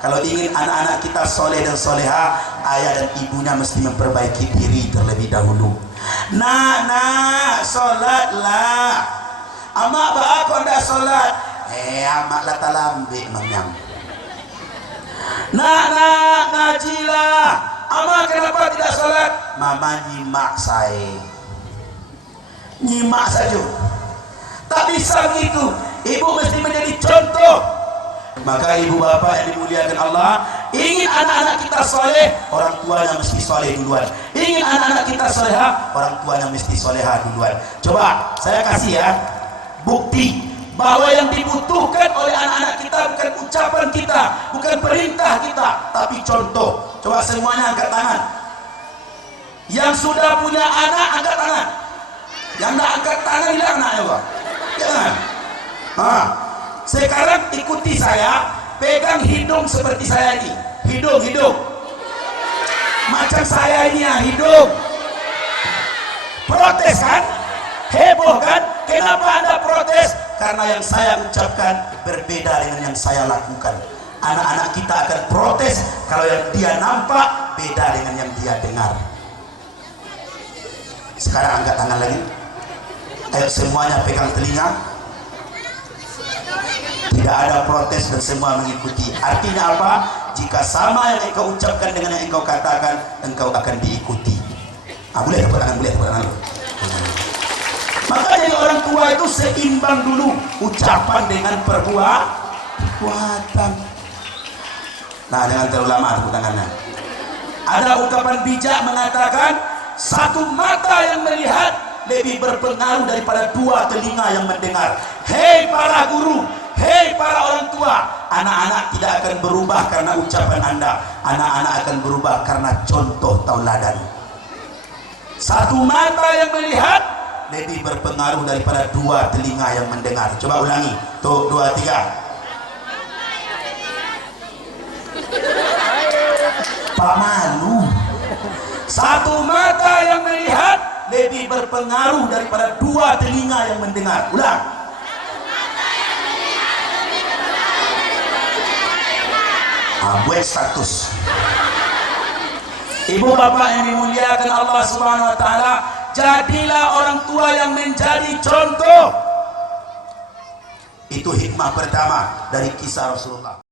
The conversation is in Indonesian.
Kalau ingin anak-anak kita soleh dan soleha, ayah dan ibunya mesti memperbaiki diri terlebih dahulu. Nak, solatlah. Amak aku anda solat. Amak lah talambi memang. Nak, ngajilah. Amak kenapa tidak solat? Mama nyimak saya. Nyimak saja. Tak bisa begitu. Ibu mesti menjadi contoh. Maka ibu bapak yang dimuliakan Allah, ingin anak-anak kita soleh, orang tuanya mesti soleh duluan. Ingin anak-anak kita soleha, orang tuanya mesti soleha duluan. Coba saya kasih ya bukti bahwa yang dibutuhkan oleh anak-anak kita bukan ucapan kita, bukan perintah kita, tapi contoh. Coba semuanya angkat tangan. Yang sudah punya anak angkat tangan. Yang tidak angkat tangan hilang anaknya, Pak. Jangan. Sekarang ikuti saya, pegang hidung seperti saya ini. Hidung. Macam saya ini ya, hidung. Protes kan? Heboh kan? Kenapa Anda protes? Karena yang saya ucapkan berbeda dengan yang saya lakukan. Anak-anak kita akan protes kalau yang dia nampak beda dengan yang dia dengar. Sekarang angkat tangan lagi. Ayo semuanya pegang telinga. Tidak ada protes dan semua mengikuti. Artinya apa? Jika sama yang engkau ucapkan dengan yang engkau katakan, engkau akan diikuti. Boleh tepuk tangan. Maka jadi orang tua itu seimbang dulu ucapan dengan perbuatan. Nah, dengan terlalu lama tepuk tangannya. Ada ungkapan bijak mengatakan, satu mata yang melihat lebih berpengaruh daripada dua telinga yang mendengar. Hei para guru, hei para orang tua, anak-anak tidak akan berubah karena ucapan Anda. Anak-anak akan berubah karena contoh tauladan. Satu mata yang melihat lebih berpengaruh daripada dua telinga yang mendengar. Coba ulangi. Tuh, 2, 3. Pak malu. Satu mata yang melihat lebih berpengaruh daripada dua telinga yang mendengar. Ulang. Buat status. Ibu bapak yang dimuliakan Allah Subhanahu wa taala, jadilah orang tua yang menjadi contoh. Itu hikmah pertama dari kisah Rasulullah.